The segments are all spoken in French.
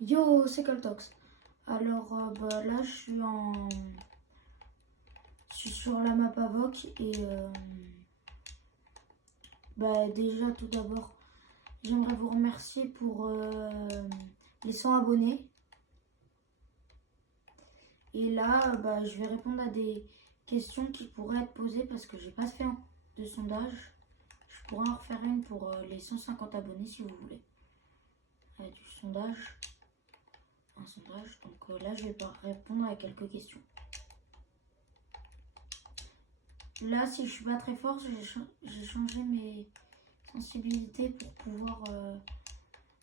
Yo, c'est Coltox. Alors là, je suis sur la map Avoc et déjà tout d'abord, j'aimerais vous remercier pour les 100 abonnés. Et là, je vais répondre à des questions qui pourraient être posées parce que j'ai pas fait de sondage. Je pourrais en refaire une pour les 150 abonnés si vous voulez. Du sondage. Un sondage. Donc là, je vais pas répondre à quelques questions. Là, si je suis pas très fort, j'ai changé mes sensibilités pour pouvoir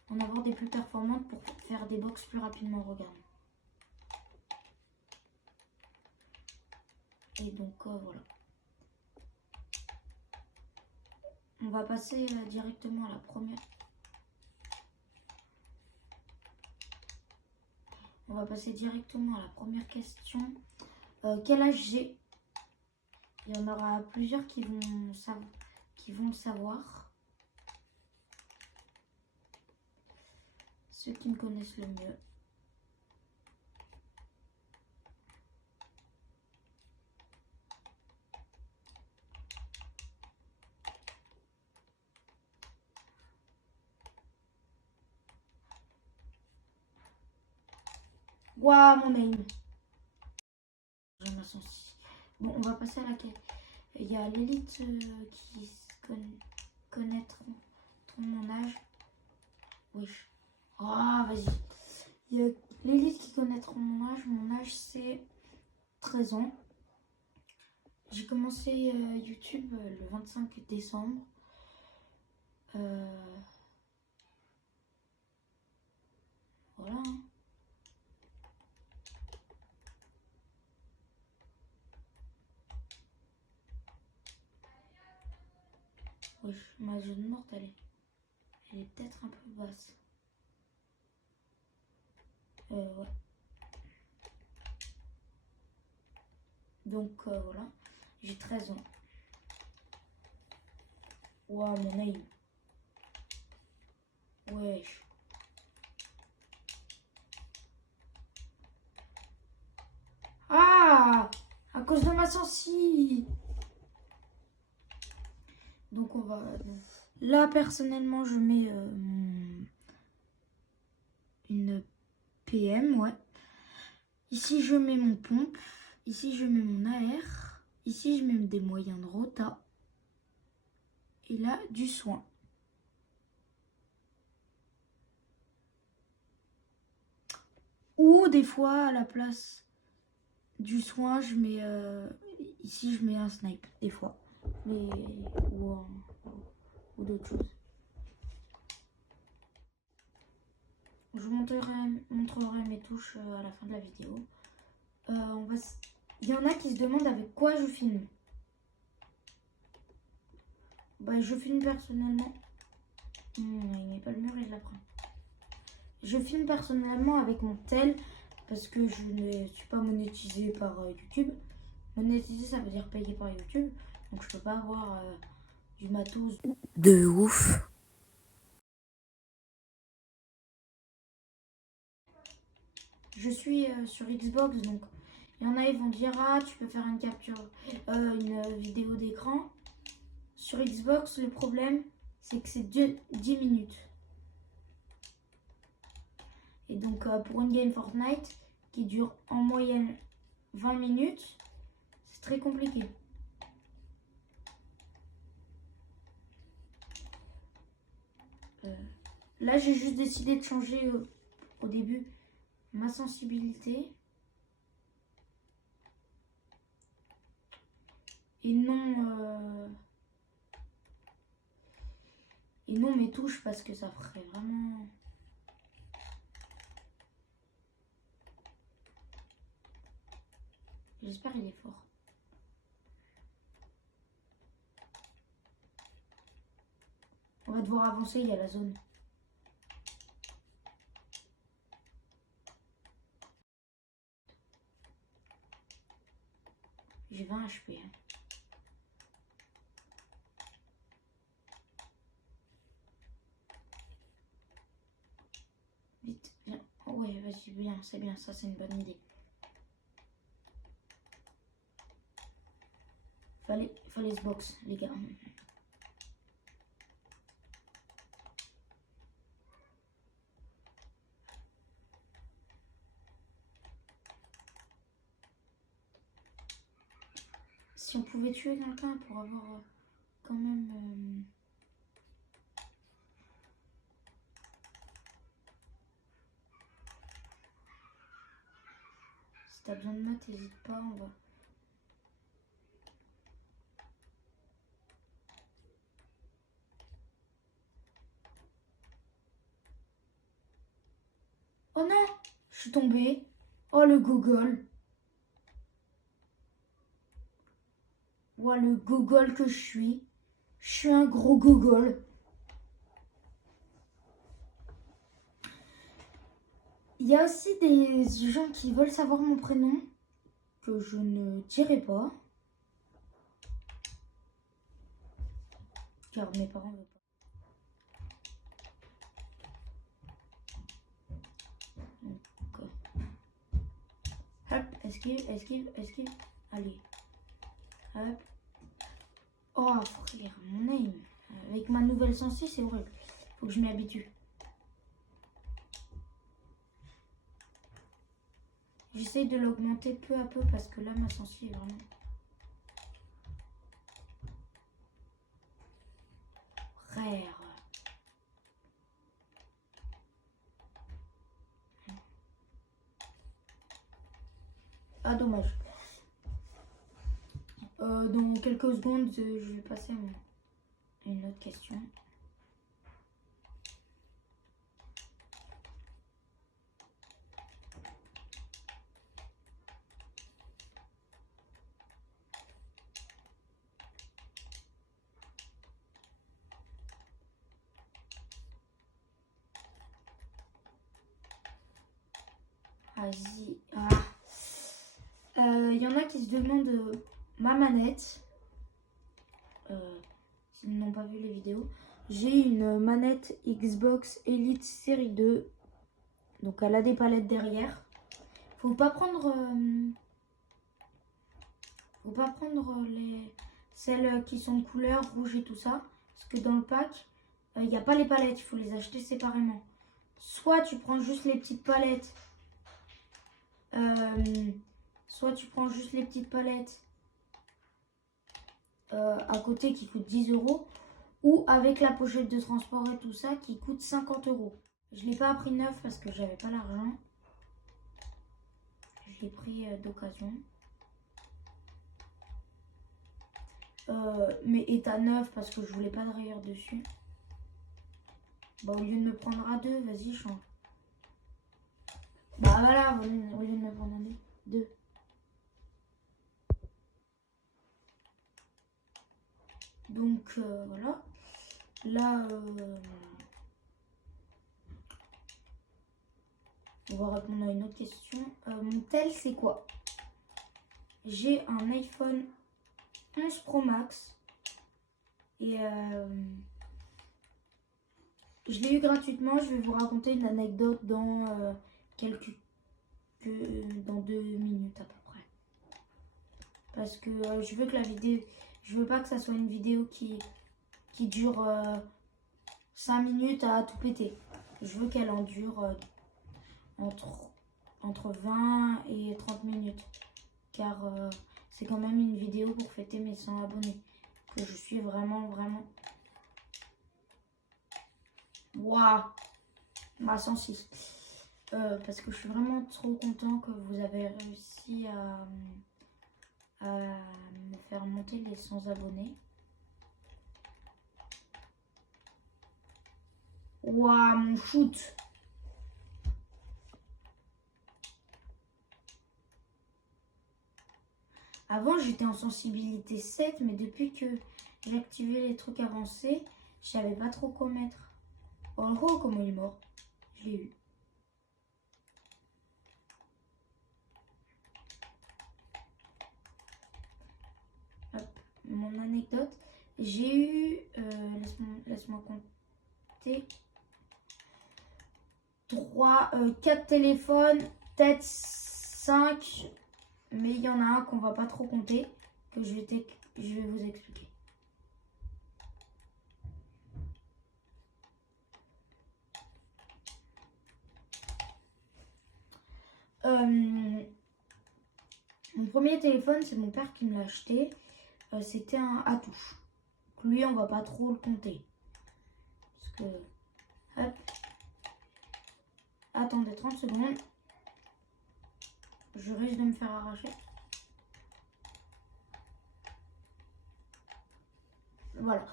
en avoir des plus performantes pour faire des box plus rapidement. Regarde. Et donc voilà. On va passer directement à la première. On va passer directement à la première question. Quel âge j'ai? Il y en aura plusieurs qui vont le savoir. Ceux qui me connaissent le mieux. Waouh, mon aim. J'ai ma sensi. Bon, on va passer à laquelle. Il y a l'élite qui connaîtront mon âge. Wesh. Ah, vas-y. Il y a l'élite qui connaîtront mon âge. Mon âge, c'est 13 ans. J'ai commencé YouTube le 25 décembre. Voilà. Wesh, ma zone morte, elle est peut-être un peu basse. Ouais. Donc voilà, j'ai 13 ans. Waouh, mon aim. Wesh. Ah, à cause de ma sensi. Donc on va... Là, personnellement, je mets une PM, ouais. Ici, je mets mon pompe. Ici, je mets mon AR. Ici, je mets des moyens de rota. Et là, du soin. Ou des fois, à la place du soin, je mets... ici, je mets un snipe, des fois. Mais... Ou d'autres choses. Je vous montrerai mes touches à la fin de la vidéo. Il y en a qui se demandent avec quoi je filme. Je filme personnellement. Il met pas le mur, il l'apprend. Je filme personnellement avec mon tel parce que je ne suis pas monétisée par YouTube. Monétisé, ça veut dire payé par YouTube. Donc je peux pas avoir du matos de ouf. Je suis sur Xbox, donc il y en a, ils vont dire ah, tu peux faire une capture, une vidéo d'écran. Sur Xbox, le problème, c'est que c'est 10 minutes. Et donc, pour une game Fortnite qui dure en moyenne 20 minutes, c'est très compliqué. Là, j'ai juste décidé de changer au début ma sensibilité. Et non mes touches parce que ça ferait vraiment... J'espère qu'il est fort. On va devoir avancer, il y a la zone. J'ai 20 HP. Vite, viens. Oh. vas-y, bien, c'est bien, ça c'est une bonne idée. Fallait se box, les gars. Si on pouvait tuer quelqu'un pour avoir quand même... Si t'as besoin de maths, n'hésite pas, on va... Oh non, je suis tombée. Oh le Google. Oh le Google que je suis. Je suis un gros Google. Il y a aussi des gens qui veulent savoir mon prénom, que je ne dirai pas. Car mes parents ne veulent pas. Donc, hop, esquive, esquive, esquive. Allez. Hop. Oh frère, mon aim. Avec ma nouvelle sensi, c'est horrible. Faut que je m'y habitue. J'essaye de l'augmenter peu à peu parce que là, ma sensi est vraiment... rare. Ah, dommage. Dans quelques secondes, je vais passer à une autre question. Vas-y. Ah. Il y en a qui se demandent ma manette. S'ils n'ont pas vu les vidéos. J'ai une manette Xbox Elite Série 2. Donc elle a des palettes derrière. Faut pas prendre celles qui sont de couleur rouge et tout ça. Parce que dans le pack, il n'y a pas les palettes. Il faut les acheter séparément. Soit tu prends juste les petites palettes. À côté qui coûtent 10 €. Ou avec la pochette de transport et tout ça qui coûte 50 €. Je ne l'ai pas pris neuf parce que j'avais pas l'argent. Je l'ai pris d'occasion. Mais état neuf parce que je voulais pas de rayures dessus. Bah au lieu de me prendre à deux, vas-y change. Bah voilà, au lieu de me prendre à deux. Donc voilà. Là, on va répondre à une autre question. Mon tel, c'est quoi? J'ai un iPhone 11 Pro Max. Et je l'ai eu gratuitement. Je vais vous raconter une anecdote dans dans 2 minutes à peu près. Parce que je veux que la vidéo... Je veux pas que ça soit une vidéo qui dure 5 minutes à tout péter. Je veux qu'elle en dure entre 20 et 30 minutes. Car c'est quand même une vidéo pour fêter mes 100 abonnés. Que je suis vraiment... Waouh, à 106. Parce que je suis vraiment trop content que vous avez réussi à me faire monter les 100 abonnés. Waouh, mon shoot. Avant, j'étais en sensibilité 7, mais depuis que j'ai activé les trucs avancés, je savais pas trop quoi mettre. Oh, comment il est mort. Je l'ai eu. Hop, mon anecdote. J'ai eu, laisse-moi compter, 3, 4 téléphones, peut-être 5, mais il y en a un qu'on va pas trop compter, que je vais vous expliquer. Mon premier téléphone, c'est mon père qui me l'a acheté. C'était un à touche. Lui, on va pas trop le compter. Parce que... Hop. Attendez 30 secondes. Je risque de me faire arracher. Voilà.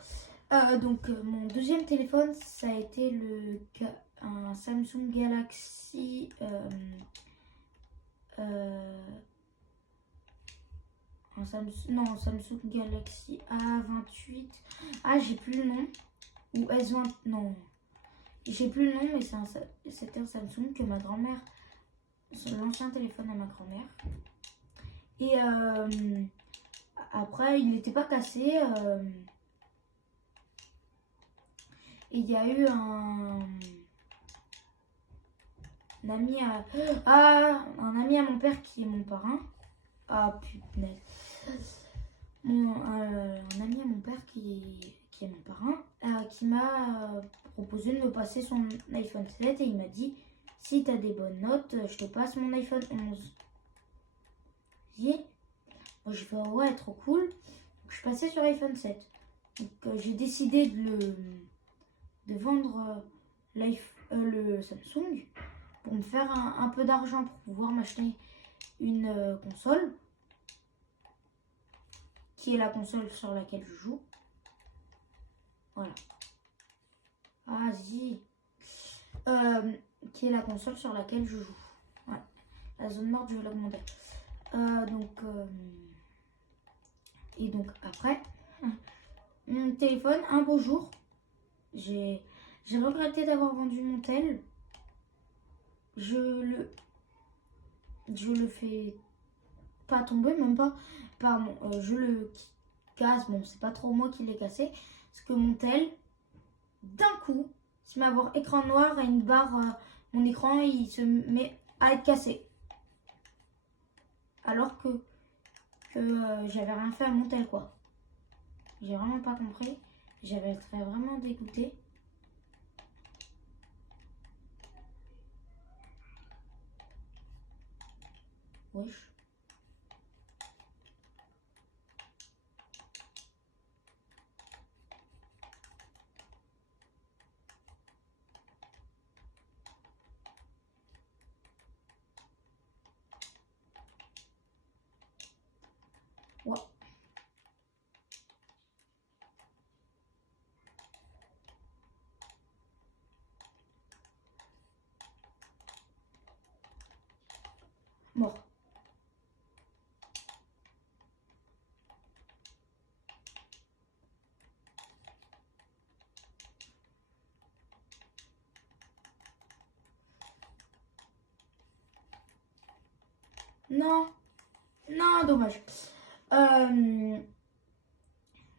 Donc, mon deuxième téléphone, ça a été un Samsung Galaxy... Samsung Galaxy A28. Ah, j'ai plus le nom. Ou S20. Non. J'ai plus le nom, mais c'était un Samsung que ma grand-mère. L'ancien téléphone à ma grand-mère. Et après, il n'était pas cassé. Et il y a eu un ami un ami à mon père qui est mon parrain. Ah putain. Un ami à mon père qui est mon parrain, qui m'a proposé de me passer son iPhone 7 et il m'a dit si tu as des bonnes notes, je te passe mon iPhone 11. Moi je fais ouais, trop cool. Donc, je suis passée sur iPhone 7. Donc j'ai décidé de vendre le Samsung pour me faire un peu d'argent pour pouvoir m'acheter une console qui est la console sur laquelle je joue. Voilà. Vas-y. Qui est la console sur laquelle je joue. Ouais. La zone morte, je vais l'augmenter. Et donc après, mon téléphone, un beau jour, j'ai regretté d'avoir vendu mon tel. Je le fais pas tomber, même pas. Pardon, je le casse. Bon, c'est pas trop moi qui l'ai cassé. Parce que mon tel, d'un coup, se met à avoir écran noir et une barre. Mon écran, il se met à être cassé. Alors que j'avais rien fait à mon tel, quoi. J'ai vraiment pas compris. J'avais été vraiment dégoûtée. Wesh. Ouais. Mort. Non. Non, dommage.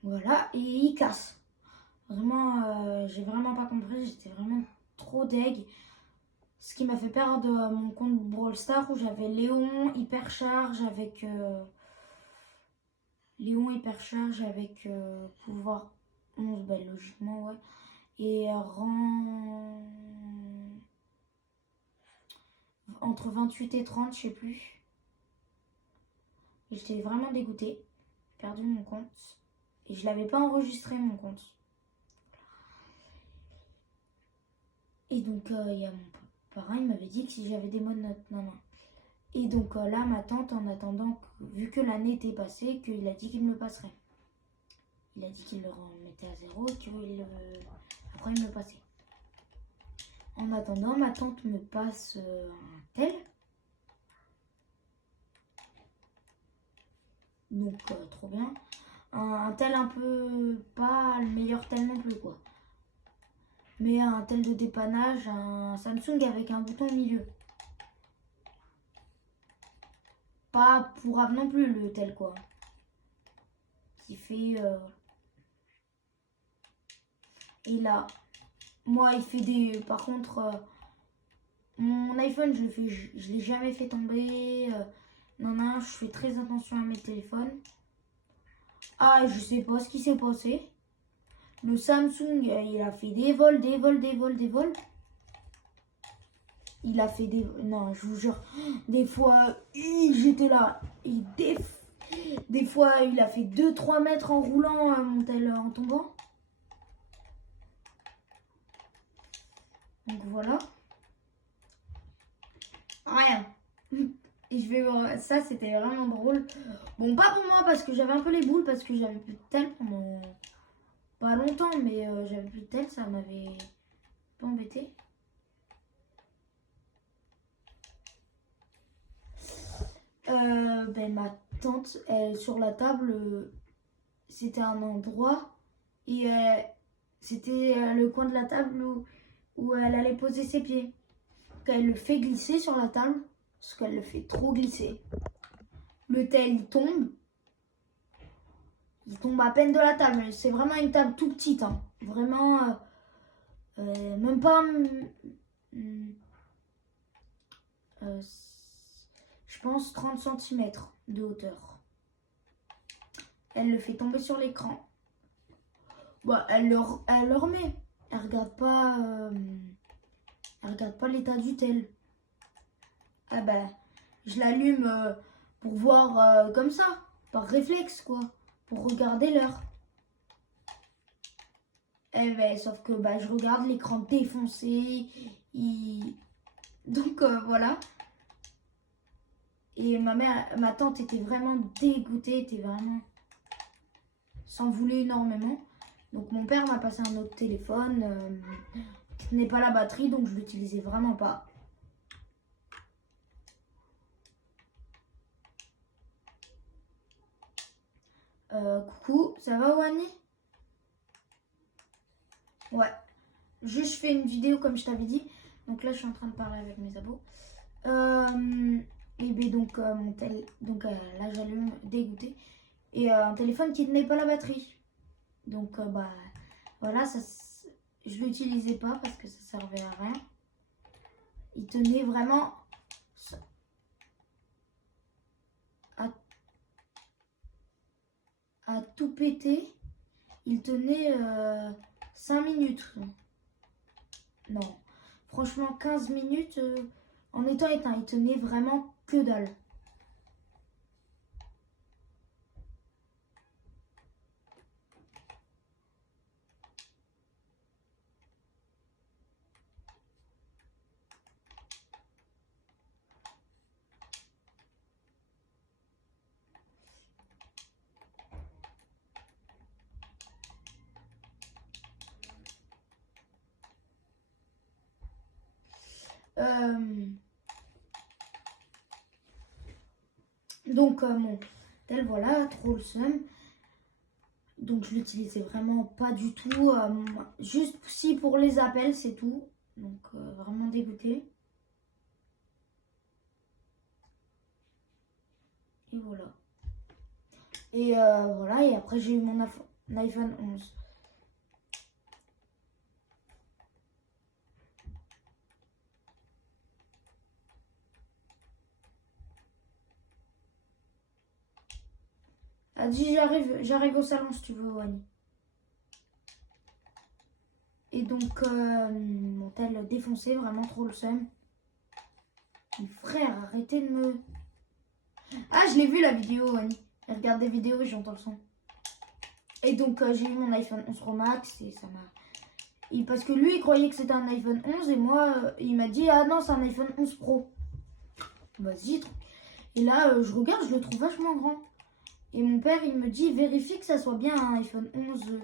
Voilà, et il casse. Vraiment, j'ai vraiment pas compris. J'étais vraiment trop deg. Ce qui m'a fait perdre mon compte Brawl Stars où j'avais Léon Hypercharge avec pouvoir 11, ben, logiquement, ouais. Et rang entre 28 et 30, je sais plus. J'étais vraiment dégoûtée. J'ai perdu mon compte. Et je l'avais pas enregistré, mon compte. Et donc, il y a mon parrain, il m'avait dit que si j'avais des bonnes notes. Non. Et donc là, ma tante, en attendant, vu que l'année était passée, qu'il a dit qu'il me le passerait. Il a dit qu'il le remettait à 0 et après il me le passait. En attendant, ma tante me passe un tel. Donc trop bien. Un tel un peu, pas le meilleur tel non plus, quoi. Mais un tel de dépannage, un Samsung avec un bouton au milieu. Pas pourrave non plus le tel, quoi. Qui fait... Et là, moi il fait des... Par contre, iPhone, je l'ai jamais fait tomber. Non, je fais très attention à mes téléphones. Ah, je sais pas ce qui s'est passé. Le Samsung, il a fait des vols. Il a fait des... Non, je vous jure, des fois, j'étais là. Et des fois, il a fait 2-3 mètres en roulant, mon tel en tombant. Donc voilà. Rien. Et je vais voir, ça c'était vraiment drôle. Bon, pas pour moi parce que j'avais un peu les boules, parce que j'avais plus de tel pendant pas longtemps, mais j'avais plus de tel, ça m'avait pas embêté. Ben, ma tante, elle, sur la table, c'était un endroit et c'était le coin de la table où elle allait poser ses pieds. Quand elle le fait glisser sur la table, parce qu'elle le fait trop glisser. Le tel, il tombe à peine de la table. C'est vraiment une table tout petite, hein. Vraiment, même pas... je pense 30 cm de hauteur. Elle le fait tomber sur l'écran. Bah, elle le remet. Elle regarde pas l'état du tel. Ah bah, je l'allume pour voir comme ça, par réflexe quoi, pour regarder l'heure. Eh ben, sauf que bah, je regarde l'écran défoncé. Donc voilà. Et ma tante était vraiment dégoûtée, était vraiment... s'en voulait énormément. Donc mon père m'a passé un autre téléphone qui n'est pas la batterie, donc je l'utilisais vraiment pas. Coucou, ça va Wani? Ouais. Juste je fais une vidéo comme je t'avais dit. Donc là je suis en train de parler avec mes abos. Et ben donc là j'allume dégoûté. Et un téléphone qui tenait pas la batterie. Donc bah voilà, ça, je l'utilisais pas parce que ça servait à rien. Il tenait vraiment à tout péter. Il tenait 5 minutes. Non, franchement 15 minutes en étant éteint. Il tenait vraiment que dalle. Donc mon tel voilà, trop le seum. Donc je l'utilisais vraiment pas du tout. Juste si pour les appels, c'est tout. Donc vraiment dégoûté. Et voilà. Et voilà, et après j'ai eu mon iPhone 11. Elle dit j'arrive au salon si tu veux, Wani. Et donc mon tel défoncé, vraiment trop le seum. Frère, arrêtez de me... Ah, je l'ai vu la vidéo, Wani. Elle regarde des vidéos et j'entends le son. Et donc j'ai eu mon iPhone 11 Pro Max et ça m'a... Parce que lui, il croyait que c'était un iPhone 11 et moi, il m'a dit, ah non, c'est un iPhone 11 Pro. Vas-y. Et là, je regarde, je le trouve vachement grand. Et mon père, il me dit, vérifie que ça soit bien un iPhone 11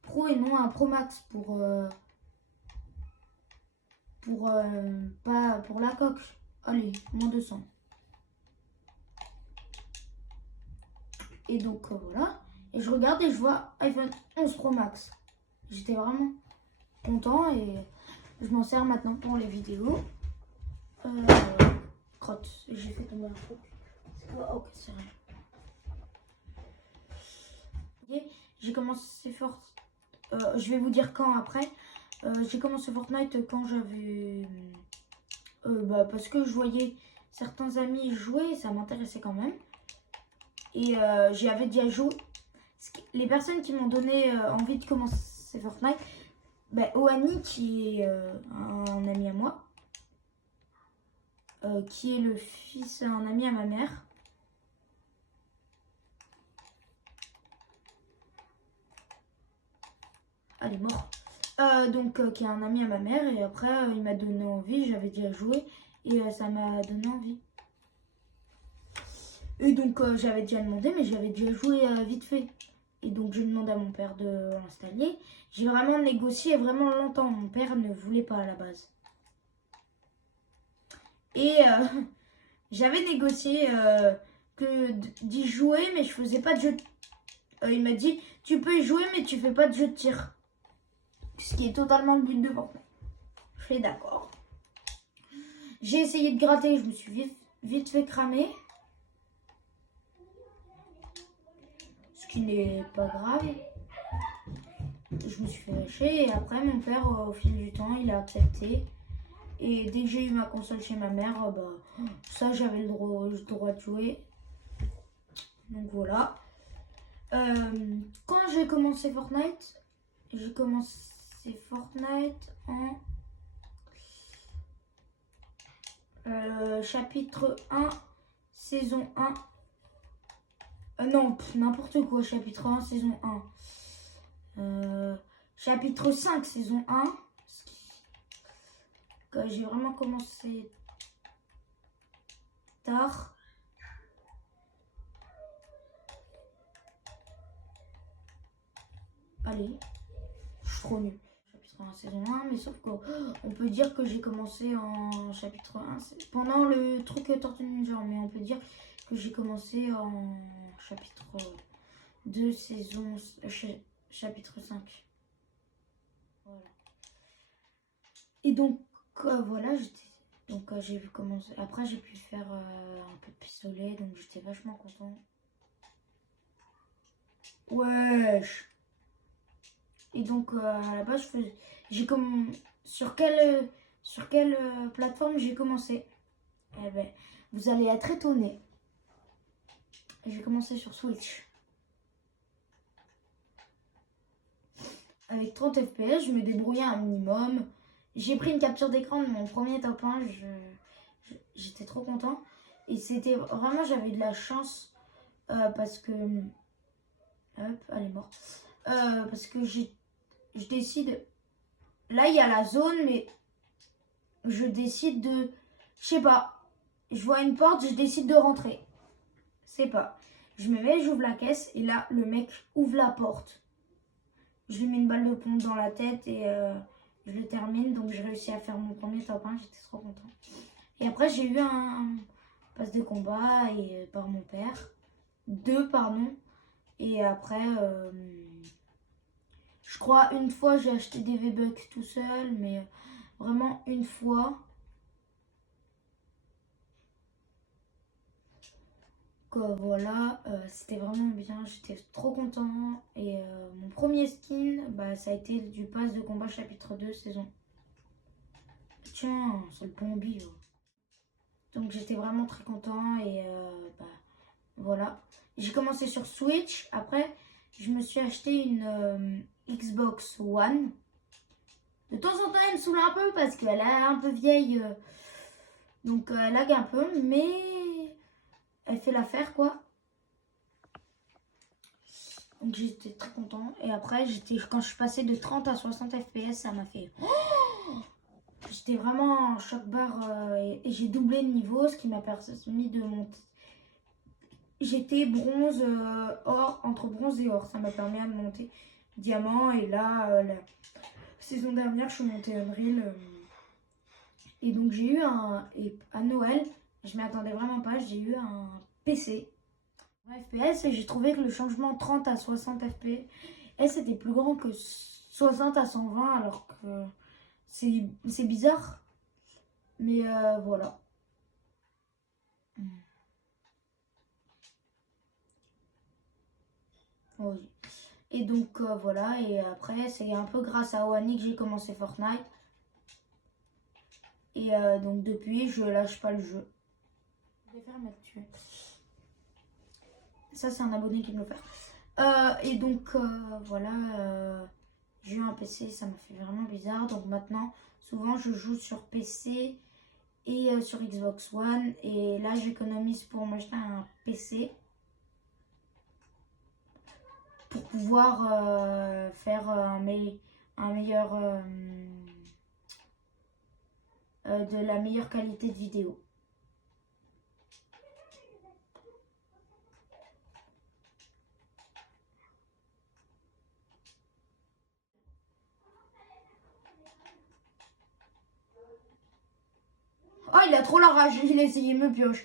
Pro et non un Pro Max pour la coque. Allez, moins 200. Et donc, voilà. Et je regarde et je vois iPhone 11 Pro Max. J'étais vraiment content et je m'en sers maintenant pour les vidéos. Crotte, j'ai fait tomber un truc. C'est quoi? Ok, c'est rien. Okay. J'ai commencé je vais vous dire quand après. J'ai commencé Fortnite quand j'avais Parce que je voyais certains amis jouer et ça m'intéressait quand même. Et j'y avais déjà joué. Les personnes qui m'ont donné envie de commencer Fortnite, Oani qui est un ami à moi, qui est le fils d'un ami à ma mère. Elle est morte. Qui est un ami à ma mère et après il m'a donné envie, j'avais déjà joué et ça m'a donné envie. Et donc j'avais déjà demandé mais j'avais déjà joué vite fait. Et donc je demande à mon père de l'installer. J'ai vraiment négocié vraiment longtemps, mon père ne voulait pas à la base. Et j'avais négocié d'y jouer mais je faisais pas de jeu. Il m'a dit tu peux y jouer mais tu fais pas de jeu de tir. Ce qui est totalement le but de Fortnite. Je suis d'accord. J'ai essayé de gratter, je me suis vite fait cramer. Ce qui n'est pas grave. Je me suis fait lâcher et après mon père au fil du temps il a accepté. Et dès que j'ai eu ma console chez ma mère, ça j'avais le droit de jouer. Donc voilà. Quand j'ai commencé Fortnite en chapitre 1, saison 1. Non, n'importe quoi, chapitre 1, saison 1. Chapitre 5, saison 1. J'ai vraiment commencé tard. Allez, je suis trop nulle. Chapitre 1, saison 1, mais sauf qu'on peut dire que j'ai commencé en chapitre 1 pendant le truc Tortue Ninja, mais on peut dire que j'ai commencé en chapitre 2, saison chapitre 5. Voilà. Et donc, voilà, j'ai vu commencer. Après, j'ai pu faire un peu de pistolet, donc j'étais vachement content. Wesh! Et donc, à la base, sur quelle plateforme j'ai commencé? Eh ben, vous allez être étonnés. J'ai commencé sur Switch. Avec 30 FPS, je me débrouillais un minimum. J'ai pris une capture d'écran de mon premier top 1. J'étais trop content. Et c'était vraiment, j'avais de la chance parce que... Hop, elle est morte. Parce que je décide... Là, il y a la zone, mais je décide de... Je sais pas. Je vois une porte, je décide de rentrer. C'est pas. Je me mets, j'ouvre la caisse et là, le mec ouvre la porte. Je lui mets une balle de pompe dans la tête et je le termine. Donc, j'ai réussi à faire mon premier top 1. J'étais trop content. Et après, j'ai eu un passe de combat et, par mon père. 2, pardon. Et après, je crois une fois, j'ai acheté des V-Bucks tout seul. Mais vraiment une fois. Voilà, c'était vraiment bien, j'étais trop content. Et mon premier skin, ça a été du pass de combat chapitre 2 saison. Tiens, c'est le pombi. Donc j'étais vraiment très content et voilà. J'ai commencé sur Switch, après je me suis acheté une Xbox One. De temps en temps elle me saoule un peu parce qu'elle est un peu vieille, donc elle lag un peu, mais elle fait l'affaire quoi. Donc j'étais très content. Et après, quand je suis passée de 30 à 60 FPS, ça m'a fait... J'étais vraiment en choc barre et j'ai doublé de niveau, ce qui m'a permis de monter. J'étais bronze, or, entre bronze et or. Ça m'a permis de monter diamant. Et là, la saison dernière, je suis montée Unreal. Et donc j'ai eu et à Noël, je m'y attendais vraiment pas, j'ai eu un PC. FPS et j'ai trouvé que le changement 30 à 60 FPS était plus grand que 60 à 120 alors que c'est bizarre. Mais voilà. Oui. Et donc voilà, et après c'est un peu grâce à Oani que j'ai commencé Fortnite. Et donc depuis, je lâche pas le jeu. Je vais faire là-dessus. Ça, c'est un abonné qui me le fait. Et donc, voilà, j'ai eu un PC, ça m'a fait vraiment bizarre. Donc maintenant, souvent, je joue sur PC et sur Xbox One. Et là, j'économise pour m'acheter un PC pour pouvoir faire un meilleur... de la meilleure qualité de vidéo. Oh, il a trop la rage, il a essayé de me pioche.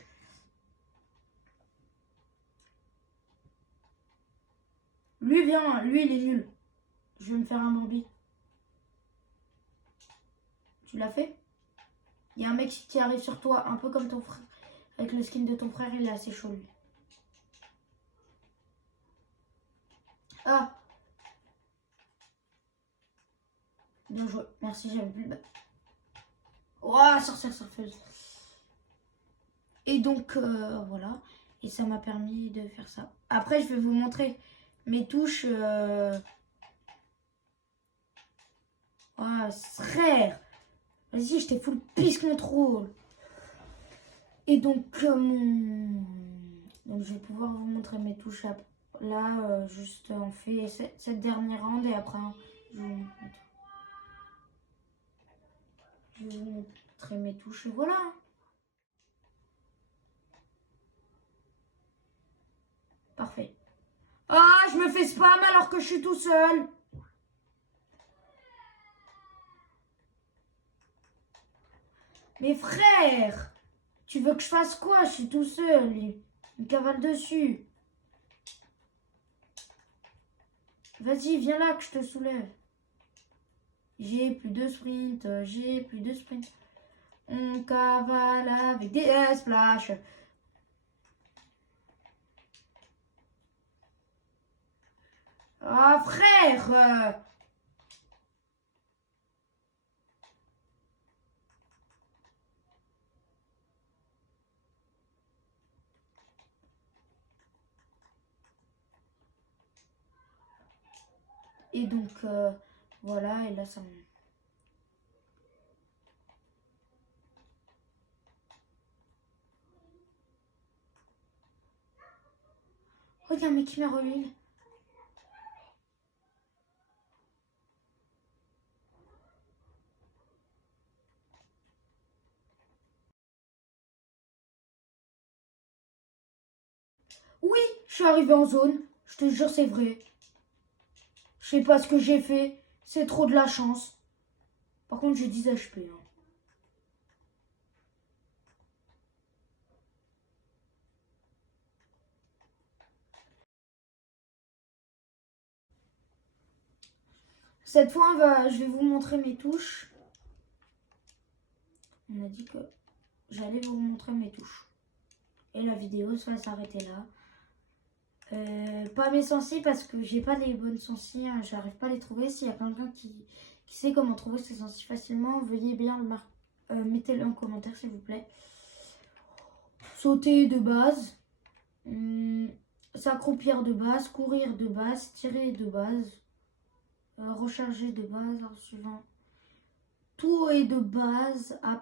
Lui, viens, lui, il est nul. Je vais me faire un Bambi. Tu l'as fait? Il y a un mec qui arrive sur toi, un peu comme ton frère. Avec le skin de ton frère, il est assez chaud, lui. Ah! Bien joué. Merci, j'avais plus le... Oh, sorcière surfeuse. Et donc, voilà. Et ça m'a permis de faire ça. Après, je vais vous montrer mes touches. Oh, frère! Vas-y, je t'ai full peace control. Et donc, donc, je vais pouvoir vous montrer mes touches. Là, juste, on fait cette dernière round et après, je vais vous montrer mes touches. Et voilà. Parfait. Ah, je me fais spam alors que je suis tout seul. Mais frère, tu veux que je fasse quoi? Je suis tout seul. Il me cavale dessus. Vas-y, viens là que je te soulève. J'ai plus de sprint. J'ai plus de sprint. On cavale avec des splash. Ah, frère! Et donc, voilà, et là, ça me... Oh, il y a un mec qui m'a relayé. Oui, je suis arrivé en zone. Je te jure, c'est vrai. Je sais pas ce que j'ai fait. C'est trop de la chance. Par contre, j'ai 10 HP. Hein. Cette fois, je vais vous montrer mes touches. On a dit que j'allais vous montrer mes touches. Et la vidéo va s'arrêter là. Pas mes sensi parce que j'ai pas les bonnes sensi. Hein, j'arrive pas à les trouver. S'il y a quelqu'un qui sait comment trouver ces sensi facilement, veuillez bien le mettez-le en commentaire s'il vous plaît. Sauter de base. S'accroupir de base. Courir de base. Tirer de base. Recharger de base. En suivant. Tout est de base. À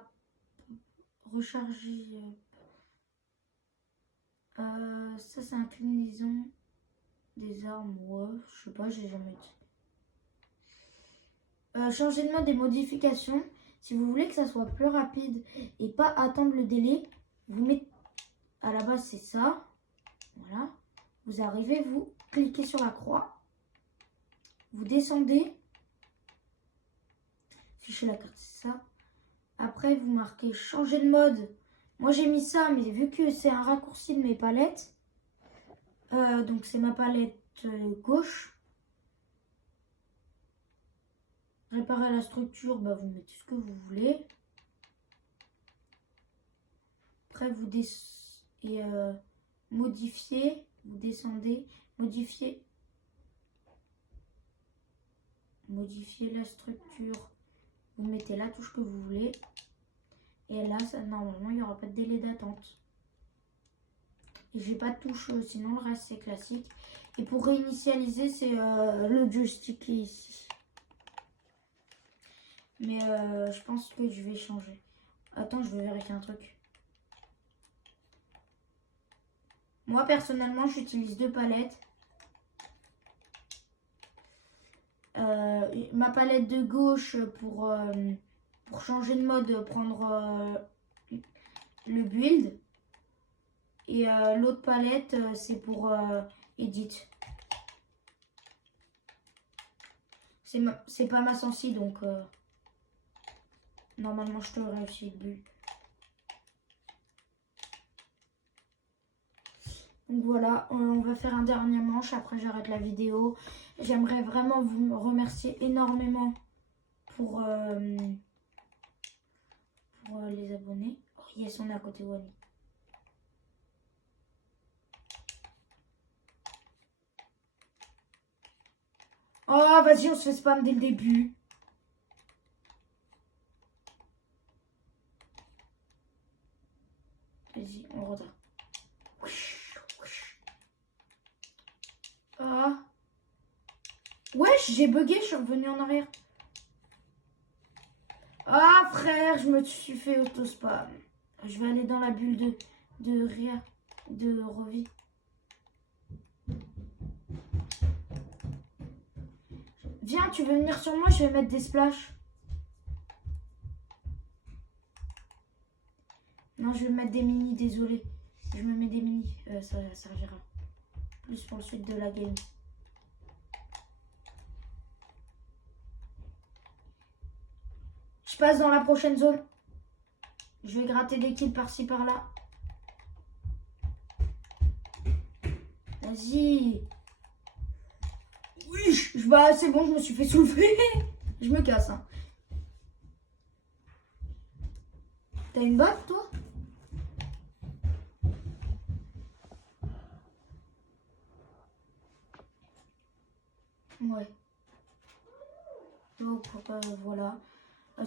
recharger. Ça c'est inclinaison des armes. Ouais, je sais pas, j'ai jamais dit. Changer de mode et modifications. Si vous voulez que ça soit plus rapide et pas attendre le délai, vous mettez à la base c'est ça. Voilà. Vous arrivez, vous cliquez sur la croix. Vous descendez. Fichez la carte, c'est ça. Après, vous marquez changer de mode. Moi j'ai mis ça, mais vu que c'est un raccourci de mes palettes, donc c'est ma palette gauche. Réparer la structure, bah, vous mettez ce que vous voulez. Après, vous modifier, vous descendez, modifier la structure. Vous mettez la touche que vous voulez. Et là, ça, normalement, il n'y aura pas de délai d'attente. Et j'ai pas de touche, sinon le reste c'est classique. Et pour réinitialiser, c'est le joystick qui est ici. Mais je pense que je vais changer. Attends, je vais vérifier un truc. Moi, personnellement, j'utilise 2 palettes. Ma palette de gauche pour changer de mode, prendre le build. Et l'autre palette, c'est pour edit. C'est pas ma sensi, donc normalement je te réussis le but. Donc voilà, on va faire un dernier manche, après j'arrête la vidéo. J'aimerais vraiment vous remercier énormément pour les abonnés. Oh yes, on est à côté de Wally. Oh vas-y, on se fait spam dès le début. Vas-y, on retard. Ah. Wesh, j'ai bugué, je suis revenu en arrière. Ah frère, je me suis fait auto-spam. Je vais aller dans la bulle de rire, de revie. Viens, tu veux venir sur moi, je vais mettre des splashs. Non, je vais mettre des mini, désolé. Je me mets des mini, ça servira. Plus pour le suite de la game. Je passe dans la prochaine zone. Je vais gratter des kills par-ci par-là. Vas-y. Oui, c'est bon, je me suis fait soulever. Je me casse. Hein. T'as une baffe, toi? Ouais. Donc, voilà.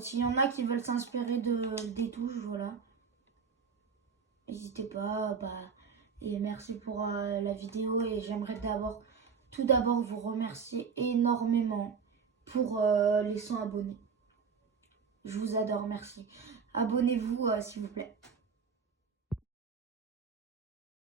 S'il y en a qui veulent s'inspirer des touches, voilà. N'hésitez pas. Et merci pour la vidéo. Et j'aimerais tout d'abord vous remercier énormément pour les 100 abonnés. Je vous adore, merci. Abonnez-vous s'il vous plaît.